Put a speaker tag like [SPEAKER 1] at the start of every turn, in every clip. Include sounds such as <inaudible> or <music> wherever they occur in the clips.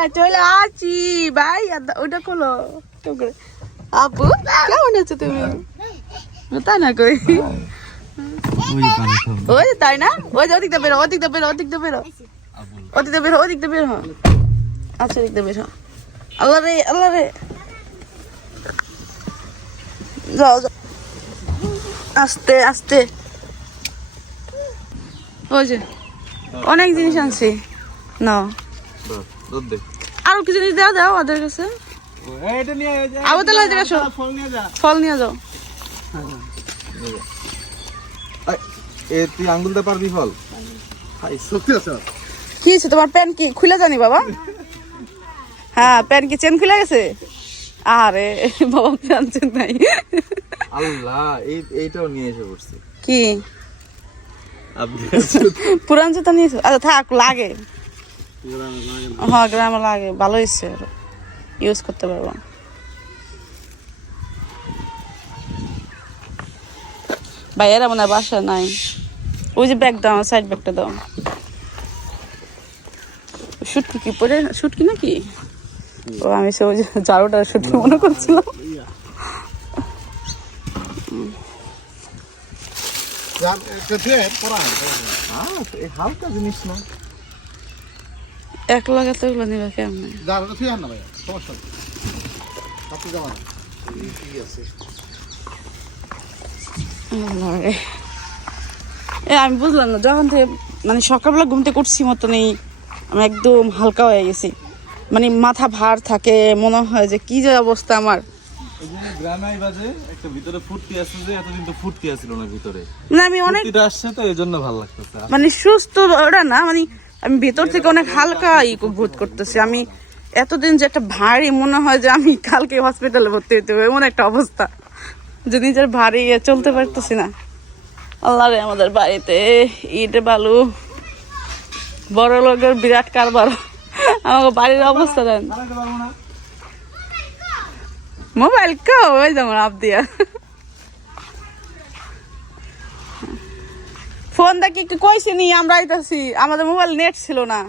[SPEAKER 1] ভাইয়া, চলে আসি ভাই ওটা খোলো। আপু, কেমন আছো তুমি? তা না কই? ওই তাই না? ওই যে ওদিকটা বেরো ওদিকটা বেরো ওদিকটা বেরো। ওদিকটা বেরো ওদিকটা বেরো। আচ্ছা ওদিকটা বেরো। আল্লাহ রে আল্লাহ রে। যাও যাও। আস্তে আস্তে। ওই যে, অনেক জিনিস আনছি। না
[SPEAKER 2] দুধ দে।
[SPEAKER 1] আরও কি জিনিস দেওয়া দাও ওদের কাছে। আবু তাহলে এদিকে আসো।
[SPEAKER 2] ফল নিয়ে যা।
[SPEAKER 1] ফল নিয়ে যাও।
[SPEAKER 2] এ তুই আঙ্গুল দে পারবি ফল? সত্যি আছে।
[SPEAKER 1] কি হয়েছে? তোমার প্যান কি খুলে জানি বাবা? হ্যাঁ প্যান কি চেন খুলে গেছে? আরে বাবা প্যান চেন নাই।
[SPEAKER 2] আল্লাহ এই এইটাও নিয়ে এসে পড়ছি।
[SPEAKER 1] কি?
[SPEAKER 2] আপনি
[SPEAKER 1] পুরান জুতা নিয়েছো? আচ্ছা থাক লাগে। হ্যাঁ গ্রামে লাগে, ভালো হয়েছে। ইউজ করতে পারব। ভাইয়েরা মনে হয় বাসা নাই। ওই যে ব্যাগ দাও সাইড ব্যাগটা দাও। শুটকি কি পরে? শুটকি নাকি? ও, আমি সে ওই যে জারোটা শুটকি মনে করছিলাম।
[SPEAKER 2] হালকা জিনিস না।
[SPEAKER 1] এক লাগা তো নিবে কেমনে? আল্লাহ রে। এ আমি বুঝলাম না যখন থেকে মানে সকালবেলা ঘুমতে করছি মতো নেই আমি একদম হালকা হয়ে গেছি। মানে মাথা ভার থাকে মনে হয় যে কি যে অবস্থা আমার।
[SPEAKER 2] এই বাজে একটা ভিতরে ফুটতি আছে যে এতদিন তো ফুটতি আছিল না ভিতরে।
[SPEAKER 1] না আমি অনেক
[SPEAKER 2] আসছে তো এই জন্য ভালো লাগতেছে।
[SPEAKER 1] মানে সুস্থ ওটা না মানে আমি ভেতর থেকে অনেক হালকা ই বোধ করতেছি। আমি এতদিন যে একটা ভারী মনে হয় যে আমি কালকে হসপিটালে ভর্তি হতে হবে, এমন একটা অবস্থা যে নিজের ভারী চলতে পারতেছি না। আল্লাহ রে আমাদের বাড়িতে ইট, বালু, বড় লোকের বিরাট কারবার। আমাকে বাড়ির অবস্থা দেন মোবাইল কো, ওই যেমন আপ দিয়া ফোন দেখি কি কইছি নি? আমরা আইতাছি। আমাদের মোবাইল নেট ছিল না।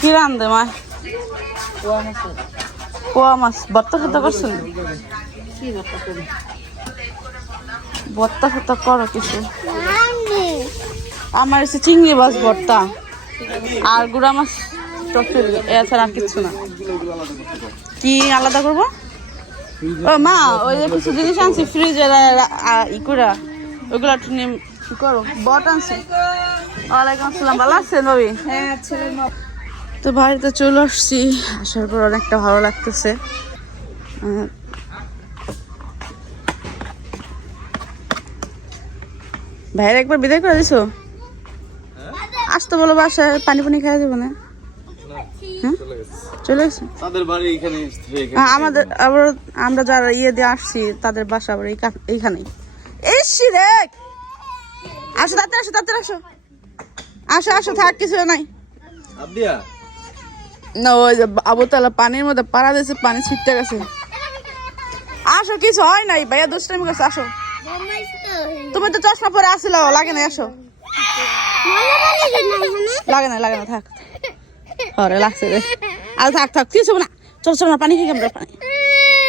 [SPEAKER 1] কি রান্ধে, মা? পোয়া মাছ। বত্তা ফত্তা করছেন বত্তা ফত্তা করো কিছু। আমার এসে চিংড়ি মাছ ভর্তা আর গুড়া মাছ এছাড়া আর কিচ্ছু না। কি আলাদা করব? ও মা ওই যে কিছু জিনিস আনছি ফ্রিজে ই করে ওইগুলো একটু নিয়ে কি করো বট আনছি। ওয়ালাইকুম আসসালাম ভালো আছেন ভাবি?
[SPEAKER 3] হ্যাঁ
[SPEAKER 1] তো বাড়িতে চলে আসছি আসার পর অনেকটা ভালো লাগতেছে। ভাইয়ের একবার বিদায় করে দিছো? আসতে বলো বাসায় পানি পানি খাওয়া যাবে না? হ্যাঁ চলে গেছে।
[SPEAKER 2] তাদের বাড়ি এখানে
[SPEAKER 1] হ্যাঁ, আমাদের আবার আমরা যারা ইয়ে দিয়ে আসছি তাদের বাসা আবার এইখানেই। এসছি দেখ আসো তাতে আসো তাতে আসো। আসো আসো থাক কিছু নাই। না ওই যে আবুতালা পানির মধ্যে পাড়া দিয়েছে পানি ছিটতে গেছে। আসো কিছু হয় নাই ভাইয়া দুষ্টামি করছে আসো। তুমি তো চশমা পরে আসিল লাগে না আসো। লাগে না লাগে না থাক। হরে লাগছে রে আর থাক থাক কিছু না। চলো চলো না পানি খাই আমরা পানি।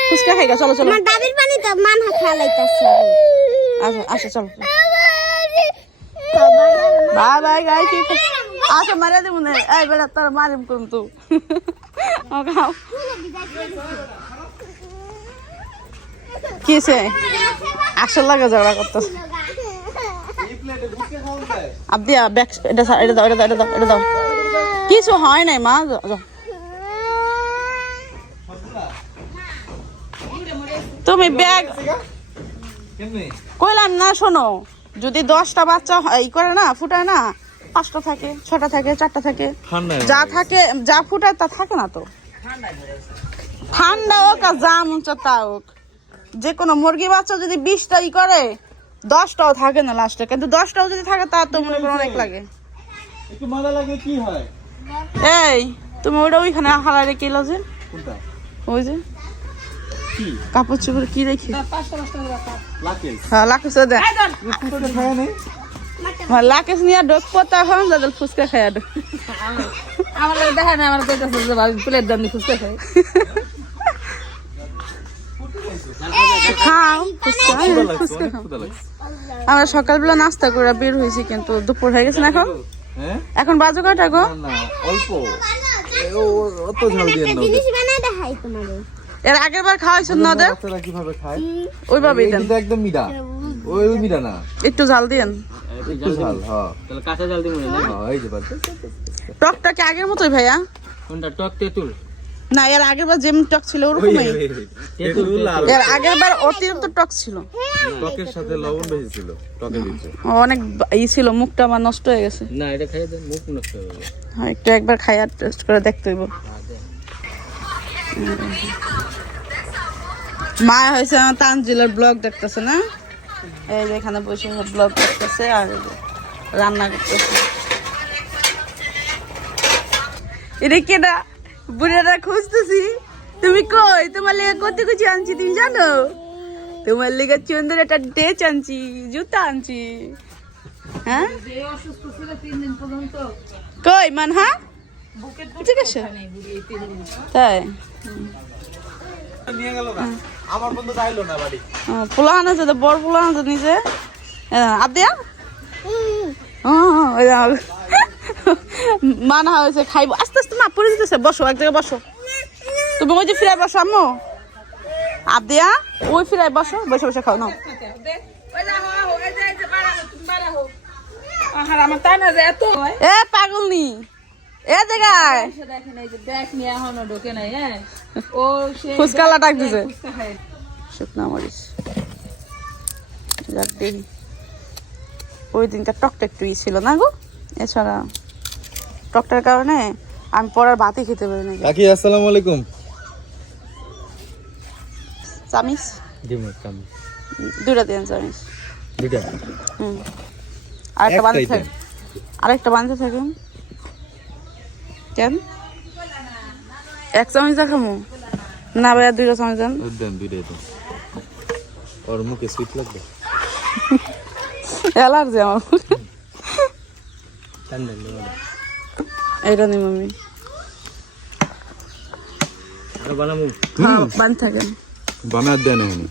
[SPEAKER 1] ফুচকা খাই চলো চলো।
[SPEAKER 3] আমার দাদির পানি তো মান খালাইতাছে
[SPEAKER 1] আসো আসো চলো। বাই বাই গাই কি আসো মারা দেবো না। এই বেড়া তোর মারিম করুন তো। ও খাও। কিসে আসল লাগে ঝগড়া করতেছে। আব্দিয়া ব্যাগ এটা এটা দাও এটা দাও এটা দাও এটা দাও কিছু হয় নাই মা। তুমি ব্যাগ কইলাম না শোনো যদি দশটা বাচ্চা ই করে না ফুটায় না পাঁচটা থাকে ছটা থাকে চারটা থাকে যা থাকে যা ফুটায় তা থাকে না তো? ঠান্ডা হোক আর যা মন তা হোক। যে কোনো মুরগি বাচ্চা যদি বিশটা ই করে দশটাও থাকে না লাস্টে কিন্তু দশটাও যদি থাকে তা তো মনে করো অনেক লাগে।
[SPEAKER 2] একটু মজা লাগলে কি হয়?
[SPEAKER 1] এই তুমি ওইটা ওইখানে হালাই রেখে এলো যে। ওই যে।
[SPEAKER 2] কি?
[SPEAKER 1] কাপড় চোপড় কি রেখে
[SPEAKER 2] লাকেশ
[SPEAKER 1] হ্যাঁ দেখ
[SPEAKER 2] নেই?
[SPEAKER 1] আমার লাকেশ নিয়ে দাদা ফুচকা খাই আর
[SPEAKER 4] আমার দেখা না আমার কইতাছে যে ভাবি প্লেট দাম দিয়ে ফুচকা খাই।
[SPEAKER 1] খাও ফুচকা
[SPEAKER 2] ক্ষুধা
[SPEAKER 1] ফুচকা খাও। আমরা সকালবেলা নাস্তা করে বের হয়েছি কিন্তু দুপুর হয়ে গেছে না এখন।
[SPEAKER 2] হ্যাঁ
[SPEAKER 1] এখন বাজু কয়টা গো?
[SPEAKER 2] অল্প। অত ঝাল দিয়ে না
[SPEAKER 1] এর আগের বার খাওয়াইছেন না ওদের
[SPEAKER 2] বাচ্চারা কীভাবে খায়?
[SPEAKER 1] ওইভাবেই দেন।
[SPEAKER 2] একদম মিডা ওই ওই মিডা না।
[SPEAKER 1] একটু ঝাল
[SPEAKER 2] একটু ঝাল হ্যাঁ
[SPEAKER 5] তাহলে কাঁচা জাল না
[SPEAKER 2] হ্যাঁ, এই যে বাচ্চা।
[SPEAKER 1] টকটা কি আগের মতোই ভাইয়া।
[SPEAKER 5] কোনটা? টক তেঁতুল?
[SPEAKER 1] না এর আগের বার যেমন টক ছিল ওরকমই। এর আগের বার অতিরিক্ত টক ছিল।
[SPEAKER 2] টকের সাথে লবণ বেশি ছিল টকের ভিতরে
[SPEAKER 1] অনেক ই ছিল মুখটা আমার নষ্ট হয়ে গেছে।
[SPEAKER 5] না এটা খাইয়ে দেন মুখ নষ্ট হয়ে যাবে।
[SPEAKER 1] হ্যাঁ একটু একবার খাইয়া টেস্ট করে দেখতে হইব। মা হয়েছে আমার তানজিলের ব্লগ দেখতেছে না? এই যে এখানে বসে ব্লগ দেখতেছে আর রান্না করতেছে। এটা কেটা বুড়াটা খুঁজতেছি। তুমি কই? তোমার লেগে কত কিছু আনছি, তুমি জানো? তোমার লেগে চন্দন একটা ডেচ আনছি, জুতা আনছি। হ্যাঁ? কই মান হ্যাঁ ঠিক আছে। তাই।
[SPEAKER 2] আমার বন্ধু যাইলো না বাড়ি
[SPEAKER 1] পোলা আনেছে তো বড় নিজে আদিয়া মানা হয়েছে খাইব। আস্তে আস্তে না পড়ে যেতেছে। বসো এক জায়গায় বসো। তুমি ওই যে ফিরাই বসো আম্মু। আদিয়া ওই ফিরাই বসো। বসে বসে খাও
[SPEAKER 4] না
[SPEAKER 1] এ পাগল নি। এ জায়গায়। ফুচকালা ডাক দিছে। শুকনা মরিচ। ওই দিনটা টকটা একটু ই ছিল না গো? এছাড়া টকটার কারণে আমি পরের ভাতই খেতে পারি না।
[SPEAKER 2] কাকি আসসালামু আলাইকুম।
[SPEAKER 1] চামিচ?
[SPEAKER 5] দিব কাম
[SPEAKER 1] দুইটা দেন চামিচ।
[SPEAKER 5] দুইটা?
[SPEAKER 1] হুম। আরেকটা
[SPEAKER 2] একটাই
[SPEAKER 1] থাকে আরেকটা বাঁধতে থাকুন। কেন এক চামিচ দেখামো। না ভাইয়া দুইটা চামিচ দেন।
[SPEAKER 2] দেন দুইটাই তো ওর মুখে সুইট লাগবে? <laughs>
[SPEAKER 1] অ্যালার্জি আমার।
[SPEAKER 5] ঠান্ডা
[SPEAKER 1] নিম আমি
[SPEAKER 5] আর বানামু।
[SPEAKER 1] হ্যাঁ বাঁধ থাকেন।
[SPEAKER 2] বানার দেন এখানে।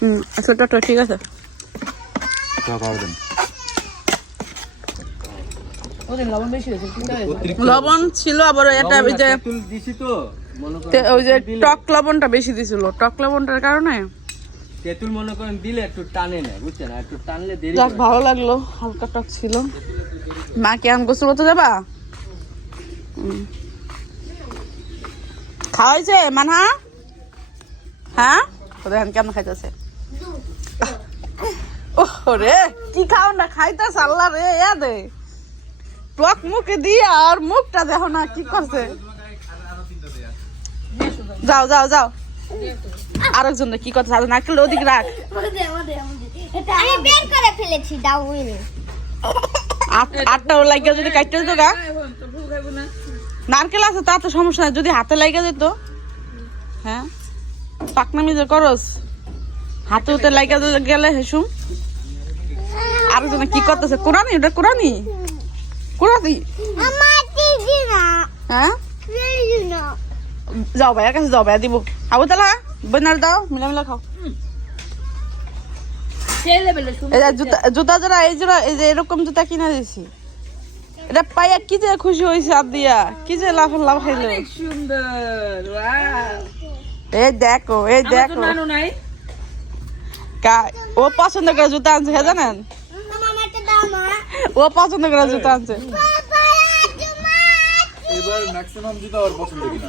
[SPEAKER 1] হুম আচ্ছা টটো ঠিক আছে।
[SPEAKER 4] লবণ বেশি হয়েছে
[SPEAKER 1] লবণ ছিল আবার এটা ওই যে ওই যে টক লবণটা বেশি দিছিল। টক লবণটার কারণে
[SPEAKER 5] তেঁতুল মনে করেন দিলে একটু টানে না বুঝছেন? একটু টানলে দেরি
[SPEAKER 1] যাক ভালো লাগল হালকা টক ছিল। মা কি আম গোসল করতে যাবা? হুম। খাওয়া হয়েছে মানহা? হ্যাঁ? তো দেখেন কেমন খাইতেছে? ও রে কি খাও না খাইতেছে আল্লাহ রে ইয়া দে। টক মুখে দিয়ে আর মুখটা দেখো না কি করছে। যাও যাও যাও। আরেকজন কি করছে আর নারকেল ওদিকে রাখ।
[SPEAKER 3] আমি বের করে ফেলেছি দাও
[SPEAKER 1] আটটা ওর লাগিয়ে যদি কাটতে যেত গা। নারকেল আছে তা তো সমস্যা নাই যদি হাতে লাগিয়ে যেত হ্যাঁ? পাকনামি যে করস হাতে উতে লাগিয়ে গেলে হেসুম। আর জন্য কি করতেছে? কোরআনি ওটা কোরআনি কোরআনি হ্যাঁ? যাও ভাইয়ের কাছে যাও ভাইয়া দিব। আবু তালা। বনার দাও মিলা মিলা খাও এই যে জুতা জুতা যারা এই জোড়া এই যে এরকম জুতা কিনা দিয়েছি এটা পাইয়া কি যে খুশি হয়েছে কি যে লাভ লাভ খাইলো
[SPEAKER 4] সুন্দর ওয়াও
[SPEAKER 1] এই দেখো এই দেখো
[SPEAKER 4] নানু নাই
[SPEAKER 1] কা- ও পছন্দ করে জুতা আনছে হ্যাঁ জানেন
[SPEAKER 3] আমারটা দাও মা
[SPEAKER 1] ও পছন্দ করে জুতা আনছে
[SPEAKER 2] এবার ম্যাক্সিমাম জুতা ওর পছন্দ কিনা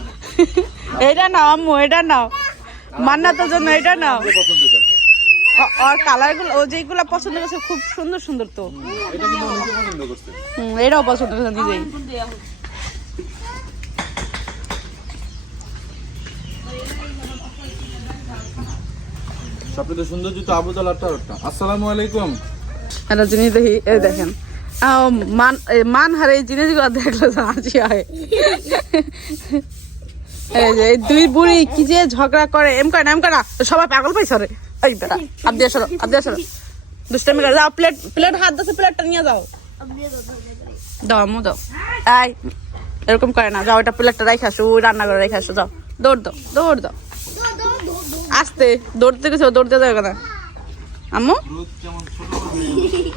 [SPEAKER 1] এইটা নাও আম্মু এটা নাও মান্নাতের জন্য এটা ও- ওর কালারগুলো ও যেগুলো পছন্দ করছে খুব সুন্দর সুন্দর তো। এটাও পছন্দ করছে। নিজেই।
[SPEAKER 2] সুন্দর জুতো আবু আসসালামু আলাইকুম।
[SPEAKER 1] একটা জিনিস দেখি এই দেখেন। আও, মান মান হারে এই জিনিসগুলো দেখলে হাসি হয়। এই দুই বুড়ি কি যে ঝগড়া করে। এম করে এম করে সবাই পাগল পাইছে রে। এই বেটা, হাত দিয়ে সরো, হাত দিয়ে সরো। দুষ্টামি করে। যাও প্লেট প্লেট হাত দিয়েছে প্লেটটা নিয়ে যাও। দাও, আম্মু, দাও। এই, এরকম করে না। যাও, এটা প্লেটটা রেখে আসো রান্না করে রেখে আসো, যাও। দৌড় দাও দৌড় দাও। আস্তে, দৌড়তে গেছো দৌড়তে যাবে না। আম্মু?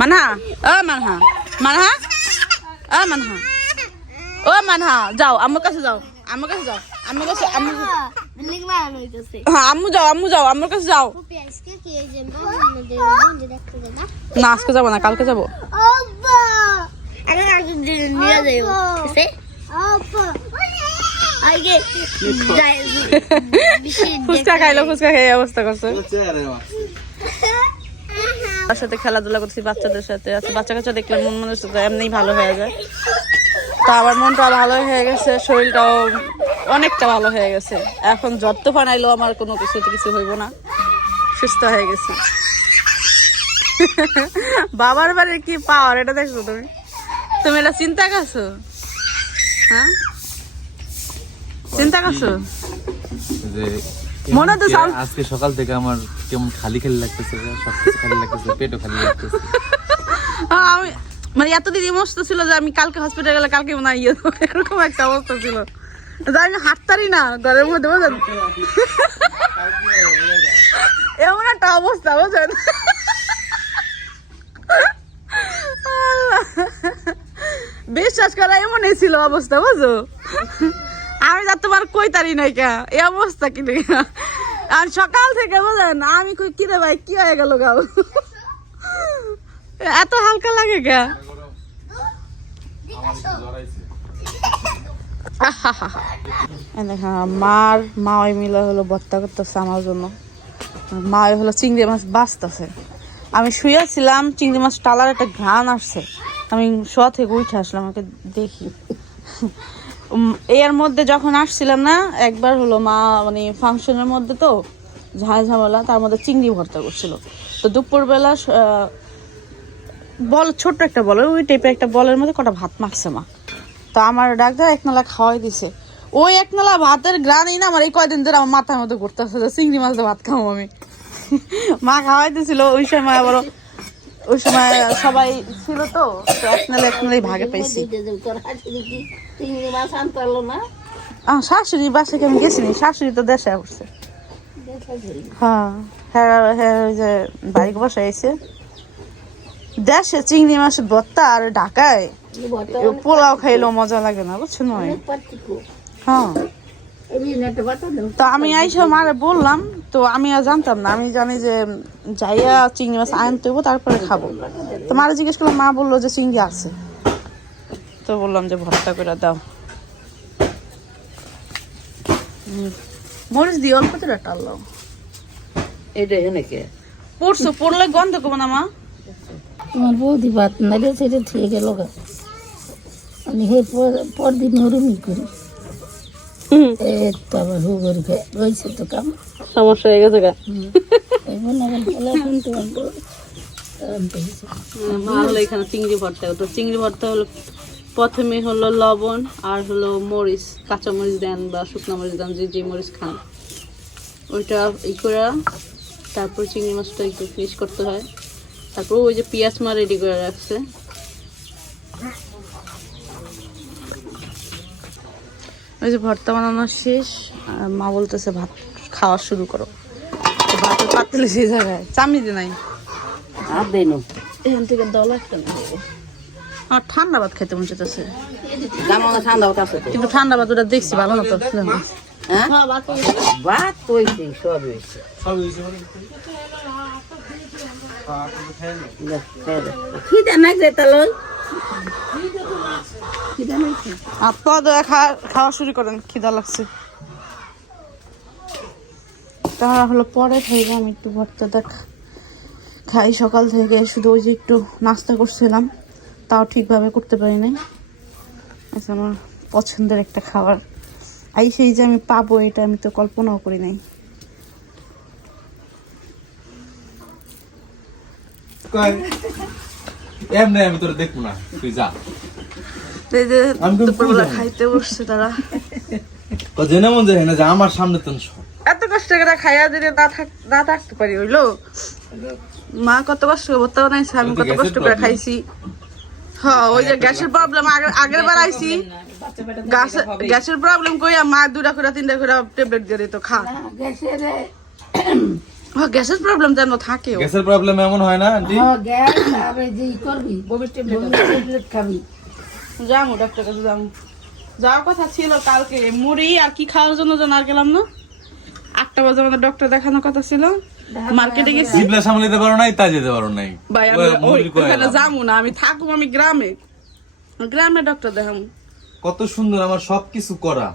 [SPEAKER 1] মানহা? ও, মানহা। মানহা? ও মানহা। ও, মানহা, যাও, আম্মুর কাছে যাও। আম্মুর কাছে যাও। আম্মুর কাছে আম্মু
[SPEAKER 3] বানানো হইতেছে।
[SPEAKER 1] হ্যাঁ আম্মু যাও আম্মু যাও আম্মুর কাছে যাও। না। আজকে যাব না কালকে যাব। <laughs> ফুচকা খাইলো ফুচকা খেয়ে অবস্থা করছে। তার সাথে খেলাধুলা করছি বাচ্চাদের সাথে আচ্ছা বাচ্চা কাচ্চা দেখলে মন মনে সাথে এমনি ভালো হয়ে যায়। তো আমার মনটা ভালো হয়ে গেছে শরীরটাও অনেকটা ভালো হয়ে গেছে। এখন জ্বর তো ফানাইলো আমার কোনো কিছুতে কিছু হইব না। সুস্থ হয়ে গেছি। বাবার বাড়ির কি পাওয়ার এটা দেখছ তুমি? তুমি এটা চিন্তা করছ? হ্যাঁ? চিন্তা করছ? মনে তো
[SPEAKER 2] আজকে সকাল থেকে আমার কেমন খালি খালি লাগতেছে সব খালি লাগতেছে পেটও খালি লাগতেছে।
[SPEAKER 1] আমি মানে এতদিন ইমস্ত ছিল যে আমি কালকে হসপিটাল গেলে কালকে মনে হয় ইয়ে এরকম একটা অবস্থা ছিল। আমি হাঁটতারি না, ঘরের মধ্যে বুঝেন এমন একটা অবস্থা বুঝেন। বিশ্বাস করা এমনই ছিল অবস্থা বুঝো আমি যা তোমার কইতারি নাই কা, এই অবস্থা কি? আর সকাল থেকে বুঝেন আমি কই, কি রে ভাই, কি হয়ে গেল গাও এত হালকা লাগে গা <laughs> দেখেন, মার মা মিলে হলো করতেছে আমার জন্য। মা হলো চিংড়ি মাছ বাঁচতেছে। আমি শুয়েছিলাম চিংড়ি মাছ টালার একটা ঘ্রাণ আসছে। আমি শোয়া থেকে উঠে আসলাম আমাকে দেখি। এর মধ্যে যখন আসছিলাম না একবার হলো মা মানে ফাংশনের মধ্যে তো ঝাঁ ঝামেলা তার মধ্যে চিংড়ি ভর্তা করছিল। তো দুপুরবেলা বল ছোট্ট একটা বল ওই টাইপের একটা বলের মধ্যে কটা ভাত মাখছে মা। তো আমার ডাক্তার এক নালা খাওয়াই দিছে। ওই এক নালা ভাতের গ্রানই না আমার এই কয়দিন ধরে আমার মাথার মধ্যে ঘুরতেছে যে চিংড়ি মাছ ভাত খাব আমি। মা খাওয়াই দিছিল ওই সময় আবার ওই সময় সবাই ছিল তো তো এক নালে এক নালাই ভাগে পাইছি।
[SPEAKER 4] মাছ না।
[SPEAKER 1] আহ, শাশুড়ি বাসায় আমি গেছিনি? শাশুড়ি তো দেশে আসছে। হ্যাঁ হ্যাঁ হ্যাঁ ওই যে বাড়ি বসে আইছে। দেশে চিংড়ি মাছের ভর্তা আর ঢাকায় পোলাও খাইলেও মজা লাগে না বুঝছ নয়? হ্যাঁ। তো আমি আইসা মারে বললাম তো আমি আর জানতাম না আমি জানি যে যাইয়া চিংড়ি মাছ আনতে হইব তারপরে খাব। তো মারে জিজ্ঞেস করলাম মা বলল যে চিংড়ি আছে। তো বললাম যে ভর্তা করে দাও। হুম। মরিচ দিয়ে অল্প করে টাললাম
[SPEAKER 4] এটা এনে কে?
[SPEAKER 1] পড়ছো পড়লে গন্ধ করব না মা?
[SPEAKER 6] তোমার বৌদি ভাত নাইলে সেটা ঠিক গেল গা। আমি পর- পরদিন করি। এ তো আবার হু করে রয়েছে তো কাম
[SPEAKER 1] সমস্যা হয়ে গেছে গা। ভালো এখানে চিংড়ি ভর্তা। তো চিংড়ি ভর্তা হলো প্রথমে হলো লবণ আর হলো মরিচ কাঁচা মরিচ দেন বা শুকনো মরিচ দেন যে যে মরিচ খান। ওইটা ই করে তারপর চিংড়ি মাছটা একটু ফিনিশ করতে হয়। তারপর ওই যে পেঁয়াজ মা রেডি করে রাখছে। ওই যে ভর্তা বানানো শেষ আর মা বলতেছে ভাত খাওয়া শুরু করো। তো ভাতের পাতলে সেই জায়গায় চামিতে নাই।
[SPEAKER 4] আর দেই নো।
[SPEAKER 1] এখান থেকে দল একটা নেব। আমার ঠান্ডা ভাত খেতে মন চাইতেছে।
[SPEAKER 4] না আছে
[SPEAKER 1] কিন্তু ঠান্ডা ভাত ওটা দেখছি ভালো না তো
[SPEAKER 4] হ্যাঁ? ভাত কইছি সব হয়েছে।
[SPEAKER 2] সব হয়েছে মানে?
[SPEAKER 4] খিদে নাই যে তালই
[SPEAKER 1] আপনারা খাওয়া শুরু করেন খিদা লাগছে। তারা হলো পরে খাইব আমি একটু ভর্তা দেখ খাই। সকাল থেকে শুধু ওই যে একটু নাস্তা করছিলাম তাও ঠিকভাবে করতে পারি নাই। আচ্ছা আমার পছন্দের একটা খাবার। আই সেই যে আমি পাবো এটা আমি তো কল্পনাও করি নাই।
[SPEAKER 2] কয়, এমনি আমি তোর দেখব না। তুই যা।
[SPEAKER 1] খাইতে বসছে তারা।
[SPEAKER 2] জেনে মন যায় না যে আমার সামনে তো
[SPEAKER 1] এত কষ্ট করে খাইয়া যদি না থাক না থাকতে পারি হইল? মা কত কষ্ট করে ভর্তা বানাইছে আমি কত কষ্ট
[SPEAKER 2] গ্যাসের
[SPEAKER 1] করে খাইছি। হ্যাঁ ওই যে গ্যাসের প্রবলেম আগের বার আইছি। গ্যাসের গ্যাসের প্রবলেম কইয়া মা দুটা করে তিনটা করে ট্যাবলেট দিয়ে দিত খা।
[SPEAKER 6] গ্যাসের
[SPEAKER 1] হ্যাঁ গ্যাসের প্রবলেম যেন থাকে
[SPEAKER 2] গ্যাসের প্রবলেম এমন হয় না আন্টি?
[SPEAKER 6] গ্যাস আবে যে করবি
[SPEAKER 4] বমির
[SPEAKER 6] বমি ট্যাবলেট খাবি।
[SPEAKER 1] যামু ডাক্তার কাছে যামু। যাওয়ার কথা ছিল কালকে মুড়ি আর কি খাওয়ার জন্য যেন আর গেলাম না? আটটা বাজে আমাদের ডক্টর দেখানোর কথা ছিল। মার্কেটে গেছি।
[SPEAKER 2] জিবলা সামলাতে পারো নাই তা যেতে পারো নাই।
[SPEAKER 1] ভাই আমি
[SPEAKER 2] ওই
[SPEAKER 1] ওই ওখানে যাব না আমি থাকব আমি গ্রামে। গ্রামে ডক্টর দেখাবো
[SPEAKER 2] কত সুন্দর আমার সবকিছু করা।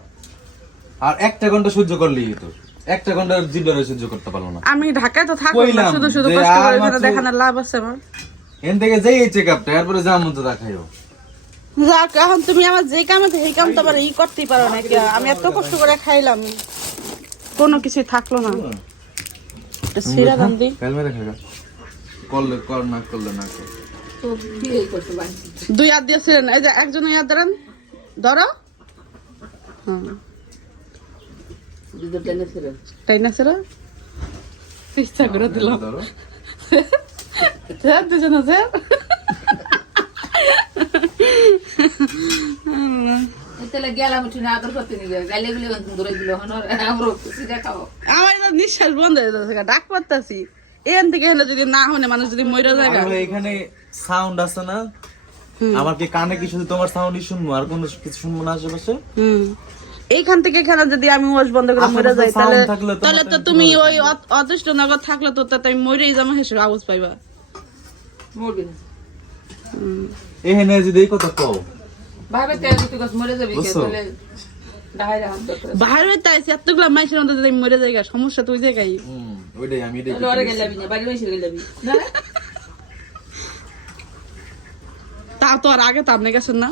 [SPEAKER 2] আর একটা ঘণ্টা সহ্য করলেই তো একটা ঘণ্টা জিবলারে সহ্য করতে পারল না।
[SPEAKER 1] আমি ঢাকায় তো থাকব না শুধু শুধু কষ্ট করে এখানে দেখানোর লাভ আছে আমার।
[SPEAKER 2] এন থেকে যাই এই চেক আপটা এরপরে যা মতো দেখাইও
[SPEAKER 1] যাক এখন তুমি আমার যে কামে সেই কাম তো আবার ই করতেই পারো না আমি এত কষ্ট করে খাইলাম। কোনো কিছু থাকল না। সিরা দাম দিই
[SPEAKER 2] কাল মেরে খাগা করলে কর না করলে না কর।
[SPEAKER 4] তো
[SPEAKER 1] দুই হাত দিয়েছিলেন। এই যে একজন হাত ধরেন। ধরো। হ্যাঁ তাই না সেরা ইচ্ছা করে দিলাম স্যার দুজন
[SPEAKER 4] আমরা
[SPEAKER 1] আমার নিঃশ্বাস বন্ধ হয়ে যাচ্ছে ডাক পড়তেছি এখান থেকে হলে যদি না হনে মানুষ যদি মরে যায়
[SPEAKER 2] আর এখানে সাউন্ড আছে না? আমার কি কানে কি শুধু তোমার সাউন্ডই শুনব? আর কোনো কিছু শুনব না আশেপাশে?
[SPEAKER 1] হুম। এইখান থেকে এখানে যদি আমি ওয়াশ বন্ধ করে মরে যাই তাহলে তাহলে তো তুমি ওই অদৃষ্ট নগর থাকলে তো তাতে আমি মরেই যাব হেসে আওয়াজ পাইবা।
[SPEAKER 4] মরবি না।
[SPEAKER 2] এখানে যদি এই কথা কও।
[SPEAKER 4] ভাবে তে তুই গাছ মরে যাবি কে? তাহলে
[SPEAKER 1] বাইরে তাইছি এতগুলো মাইসের মধ্যে যদি মরে যাই গা, সমস্যা তুই জায়গায়।
[SPEAKER 2] হুম ওইটাই আমি এটাই
[SPEAKER 4] তাহলে ওরে গেলাবি না বাড়ি বসে গেলাবি।
[SPEAKER 1] তা তো আর আগে তো আপনি গেছেন না।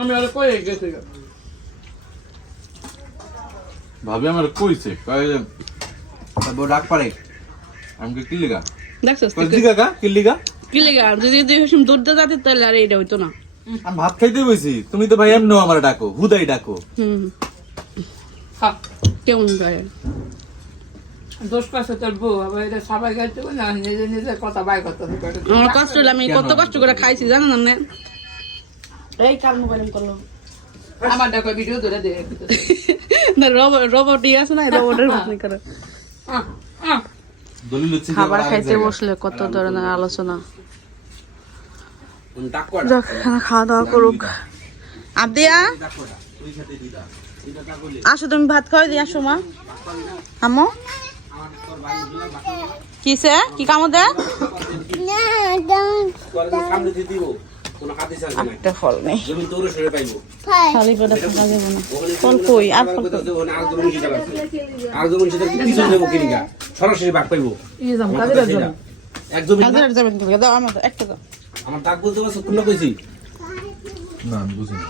[SPEAKER 4] আমি ওরে কই গেছি
[SPEAKER 2] ভাবি আমার কইছে ডাক পারে। কি কিলিগা
[SPEAKER 1] দেখছিস
[SPEAKER 2] কই জিগা কা কিলিগা
[SPEAKER 1] কি লেগে যদি দুই হেসম দূর দিয়ে যাতে তাহলে আর এইটা হইতো না।
[SPEAKER 2] আমি ভাত খাইতে বইছি তুমি তো ভাই এমনও আমার ডাকো হুদাই ডাকো।
[SPEAKER 1] হুম।
[SPEAKER 4] হ্যাঁ
[SPEAKER 1] কেমন গায়ে
[SPEAKER 4] দোষ পাশে তোর বউ আবার এটা সবাই গাইতে না নিজে নিজে কথা বাই করতে
[SPEAKER 1] আমার কষ্ট হলে আমি কত কষ্ট করে খাইছি জানেন না এই কাল মোবাইল করল
[SPEAKER 4] আমার দেখো ভিডিও ধরে দে
[SPEAKER 1] না রবট রবট ই আছে না রবটের মতন করে। খাবার খাইতে বসলে কত ধরনের আলোচনা? খাওয়া দাওয়া করুক। আবদিয়া? আসো তুমি ভাত খাওয়াই দিয়ে আসো মা। আমো কিসে? কি কামো দে একটা ফল নেই। খালি পেটে থাকা যাবে না। ফল কই? আর ফল
[SPEAKER 7] সরাসরি বাঘ পাইবো। একদম
[SPEAKER 1] যাবেন দাও আমার একটা দাও।
[SPEAKER 7] আমার ডাক বলতে পারছ কোন কইছি?
[SPEAKER 2] না আমি বুঝিনি।